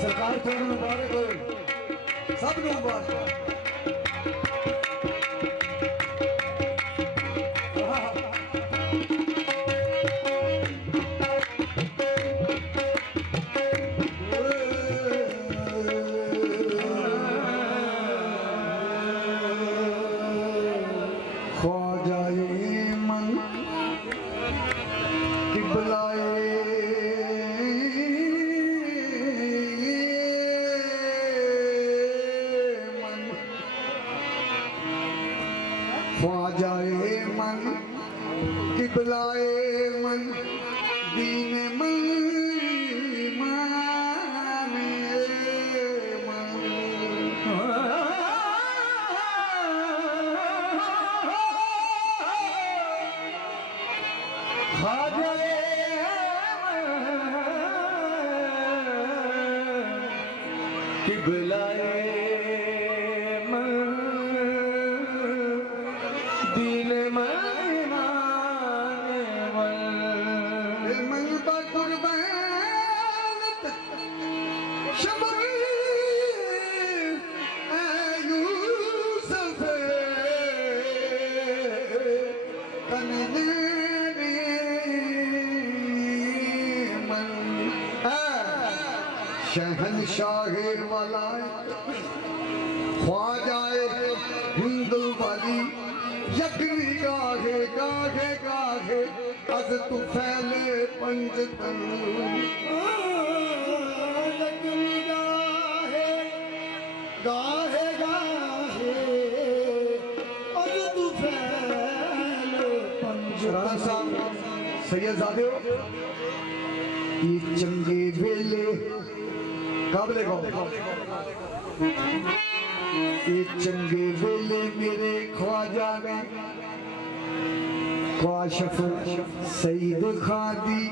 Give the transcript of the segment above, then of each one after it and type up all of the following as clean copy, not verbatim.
सरकार थोड़ा मुबारक हो, सब लोग मुबारक। ख्वाजाए मन कि बुलाए मन, ख्वाजाए मन कि बुलाए मन, दीन मन माने मन। ख्वाजाए कि बुलाए मन, दिल माने मन बा कुर्बान शबर यूसुफ कनदे मन। शहनशाह वाला ख्वाजाए हिंदू वाली यकनी गाहे गाहे गाहे अज तू फैले पंजतन। यकनी गाहे गाहे गाहे अज तू फैले पंजतन। सैयदजादे ये चंगे वेले काबले को ये चंगे वेले मेरे ख्वाजा ने ख्वाशफ सईद खादी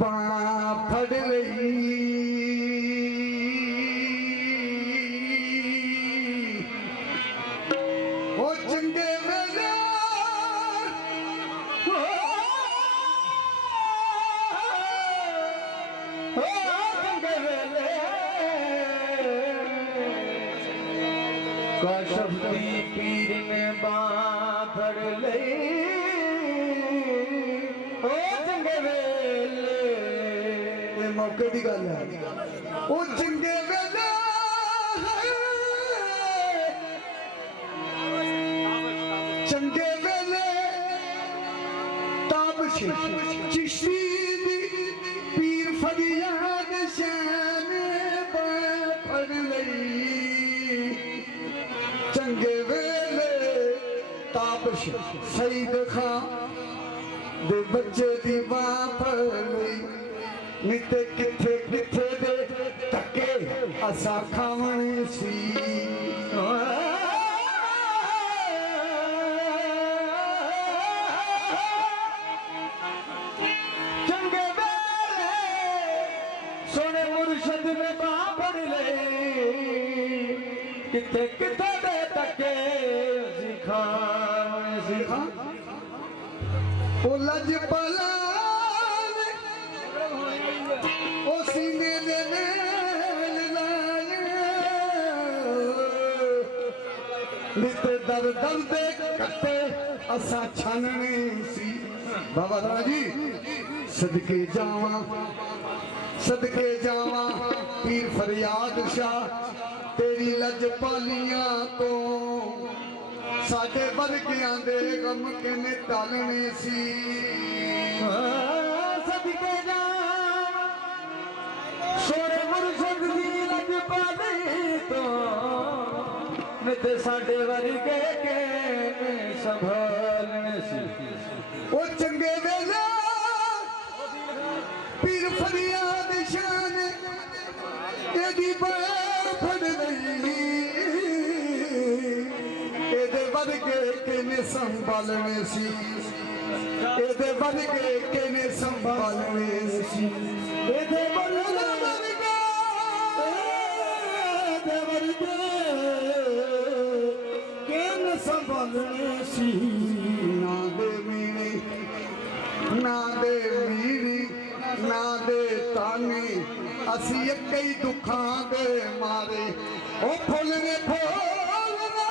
बां फड़ लई। ओ चंगे वेले काशफी पीर ने बां फड़ लई। ओ चंगे वेले मौके की गल है। ओ चंगे वेले चंगे वेले ताबश चिश्ती दी पीर फरियाद शान बां फड़ लई। चंगे वेले ताबश सईद खां दे बच्चे दी बां फड़ लई। निते किथे किथे दे धक्के असा खावणे सी। चंगे वेले सोने मुर्शद ने बां फड़ लई। किथे किथे दे धक्के सिखा सिखा। ओ लजपाला ओ सीने दे नेल लाए। निते दर दर दे कट्टे असा छानने सी। बाबा राजी सदके जावा पीर फरियाद शाह तेरी लजपालियां तो साडे वर्गियां दे गम किने टालने सी। सदके जावा सोने मुर्शद दी लजपाली तो निते साडे वर्गे के संभालने सी। ओ चंगे वेले पीर फरियाद शान एदी बां फड़ लई। एदे वर्गे किने संभालने सी। एदे वर्गे किने संभालने सी। एदे वर्गे देवर दे केन संभलने सी ना दे मीरी ना दे मीरी ना दे तानी असी एक ही दुखां दे मारे ओ फुलने फुलना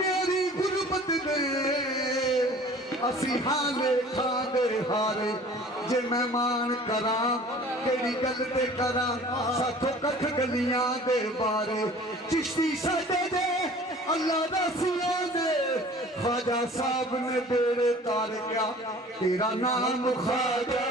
मेरी गुरबत दे असी हाले खादे हारे जे मेहमान करा केड़ी गल ते करा साथों कख गलियां दे बारे चिश्ती साडे दे अल्लाह दा सिया दे ख्वाजा साहब ने बेड़े तार गया तेरा नाम ख्वाजा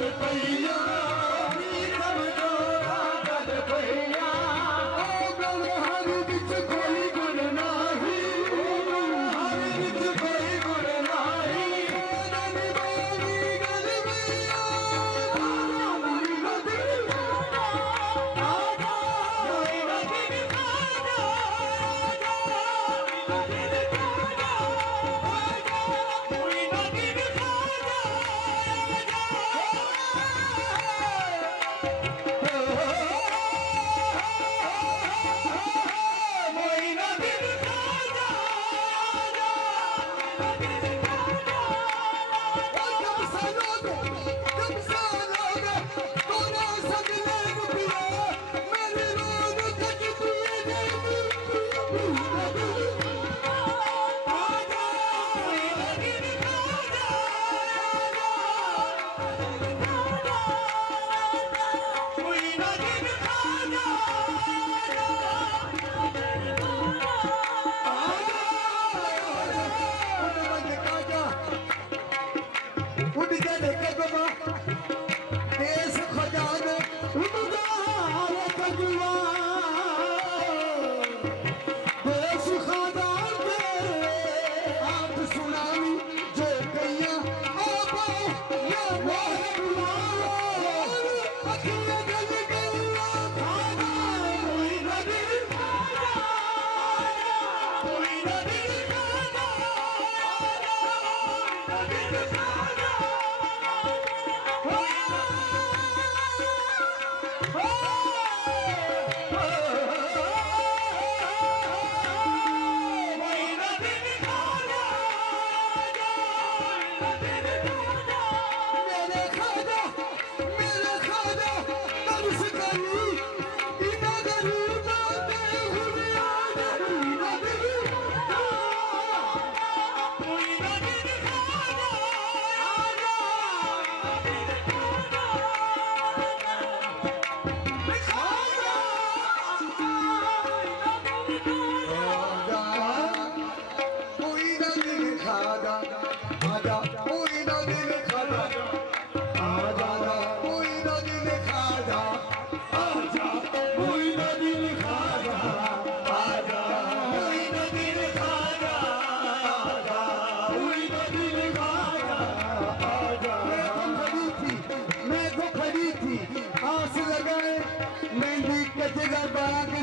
गल पैया कमजोरा गल पैया गल हर विच कोई गुण नाही हर विच कोई गुण नाही गल गल पैया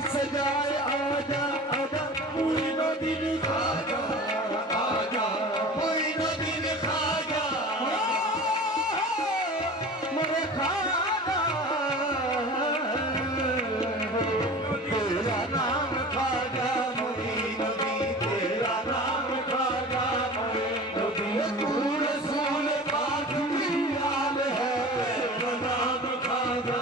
सजाए आजा आजा कोई न दिल खाजा आजा कोई न दिल खाजा मेरे खाजा तेरा नाम खाजा मोइन नबी तेरा नाम खाजा मोइन नबी तू रसूल पाक की याद है तेरा नाम खाजा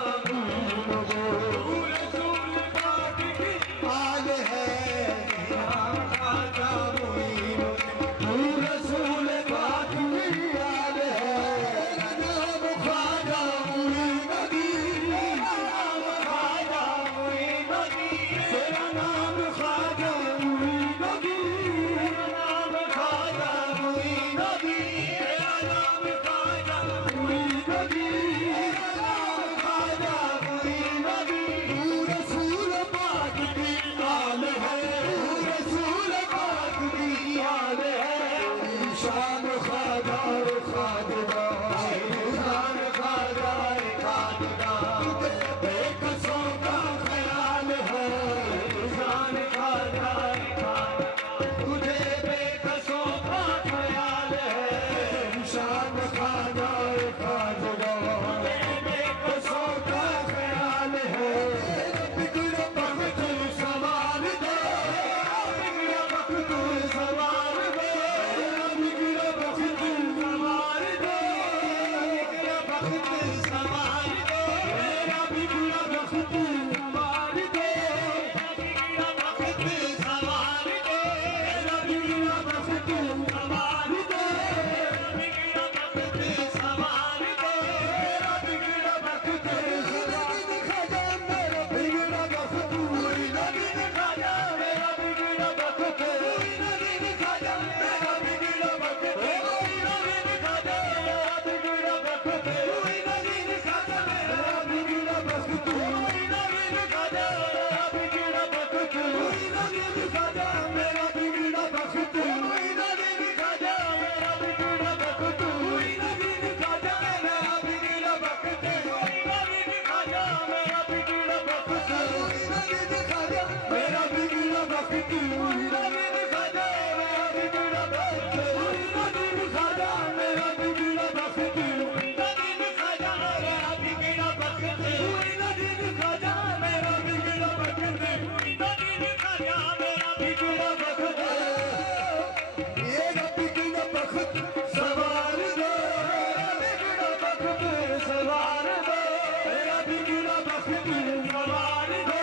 सवार दो, मेरा बिगड़ा वक्त सवार दो,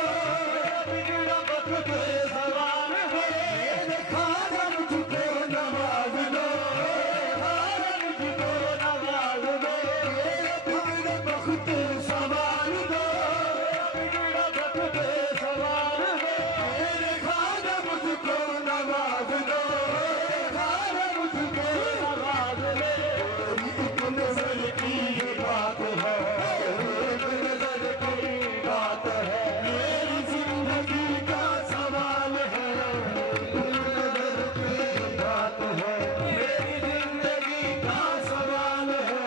मेरा बिगड़ा वक्त सवार दो, मेरे खाजा मुझको नवाज दो, खाजा मुझको नवाज दो, मेरा बिगड़ा वक्त सवार दो, मेरा बिगड़ा वक्त सवार दो, मेरे खाजा मुझको नवाज दो, खाजा मुझको नवाज दो। एक नजर की बात है, एक नजर की बात है, मेरी जिंदगी का सवाल है, एक नजर की बात है, मेरी जिंदगी का सवाल है,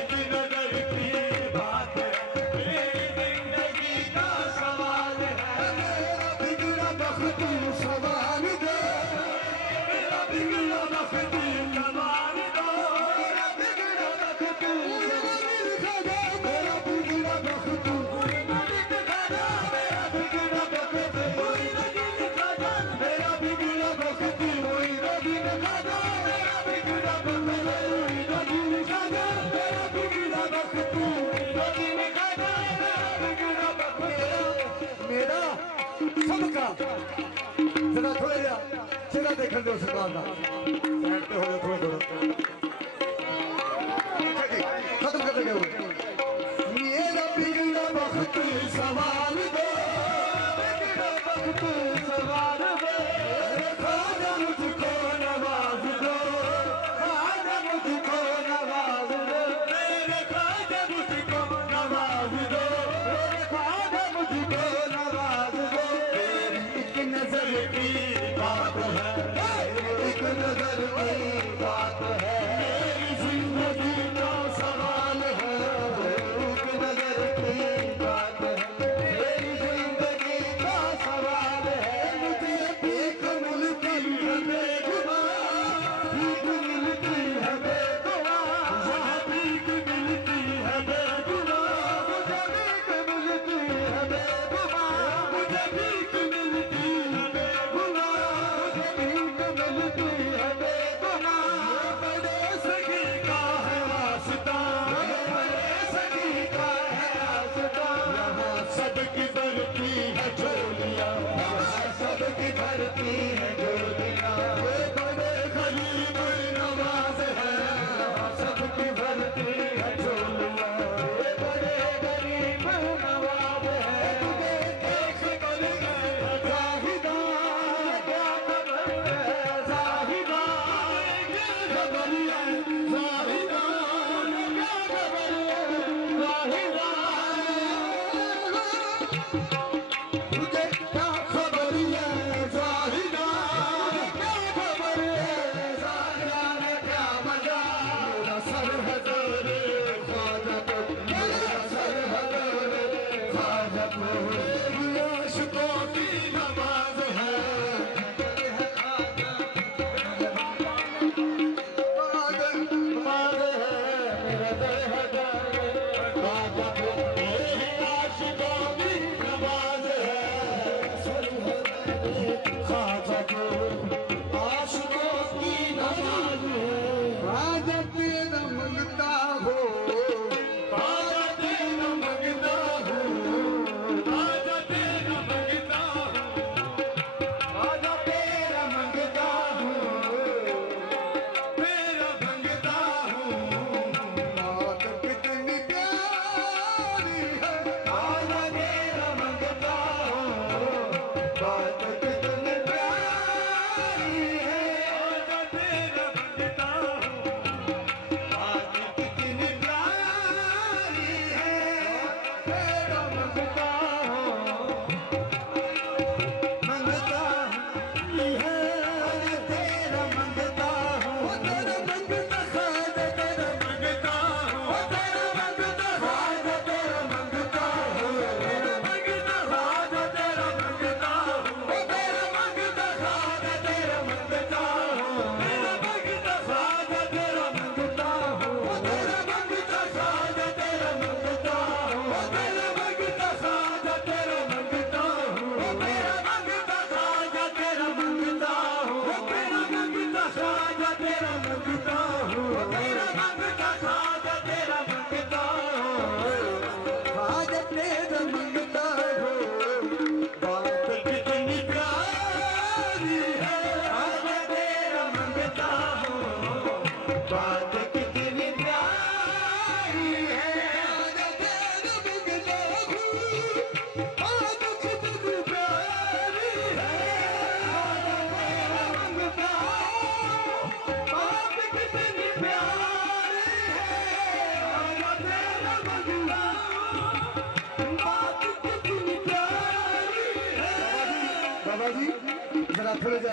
एक नजर की बात है, मेरी जिंदगी का सवाल है, मेरा बिगड़ा वक्त सवाल दो, मेरा बिगड़ा वक्त सवाल दो, मेरा बिगड़ा वक्त मेरा बिगड़ा वक्त मेरा बिगड़ा वक्त मेरा बिगड़ा वक्त मेरा बिगड़ा वक्त मेरा सबका जरा थोड़ा जिहा चेहरा देखने दो सरकार का साइड पे हो जाओ थोड़ा खत्म कर देंगे वो मेरा बिगड़ा वक्त सवाल दो, बिगड़ा वक्त सवाल दो, खाजा मुझको नवाज दो, खाजा मुझको नवाज दो, मेरे खाजा मुझको नवाज दो, मेरे खाजा मुझको नवाज दो, मेरी एक नजर की बात है, एक नजर की बात है, मेरी जिंदगी का सवाल है, एक नजर की बात है, मेरी जिंदगी का सवाल है, मुझे भीख मिलती है बेगुनाह, भीख मिलती है बेगुनाह, यहाँ भीख मिलती है बेगुनाह, मुझे भीख मिलती है बेगुनाह, मुझे भीख मिलती है बेगुनाह, मुझे भीख मिलती है बेगुनाह, बड़े सखी का है वास्ता, बड़े सखी का है वास्ता, यहाँ सबकी भरती है झोलियाँ, यहाँ सबकी भरती है झोलियाँ, ये बड़े गरीब नवाज है, यहाँ सबकी भरती है झोलियाँ, ये बड़े गरीब नवाज है, तुझे देख कर गए जाहिदा, क्या खबर है जाहिदा, क्या खबर है जाहिदा, क्या खबर है जाहिदा, तुझे क्या खबर है जाहिदा, क्या खबर है जाहिदा ने क्या मजा, मेरा सर है तेरे ख्वाजा पे, मेरा सर है तेरे ख्वाजा पे, मेरी आशिकों की नमाज है, नमाज है, मेरा दर है तेरे ख्वाजा पे, मेरी आशिकों की नमाज है, सर है तेरे ख्वाजा पे, आशिकों की नमाज है, ख्वाजा तेरा मंगता हो, ख्वाजा तेरा मंगता हो, ख्वाजा तेरा मंगता हो, ख्वाजा तेरा मंगता हो, तेरा मंगता हो, बात कितनी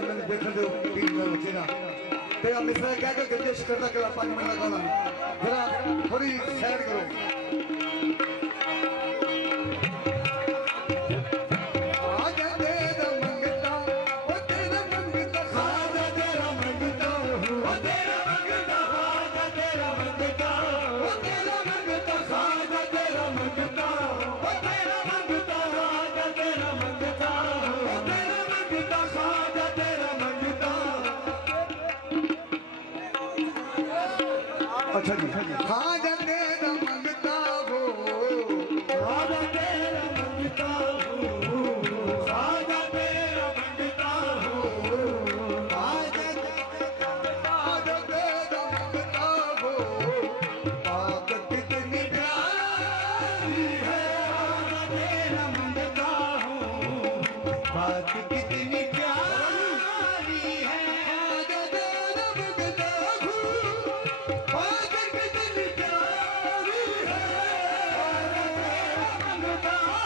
आज मैंने देखने दो टीम में बचेगा ते हम इसमें क्या कर निर्देश करता कला 5 मिनट लगाना जरा थोड़ी साइड करो अच्छा जी हाँ जते मंगता हो हाँ जते मंगता हो हाँ जते मंगता हो हाँ जते मंगता हो बात कितनी प्यारी है हाँ जते मंगता हो बात कितनी प्यारी है हाँ जते मंगता हो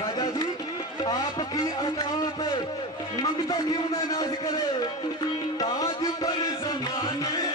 खाजा जी आपकी अदाओं पे मंगता क्यों ना नाज करे ताज पर ज़माने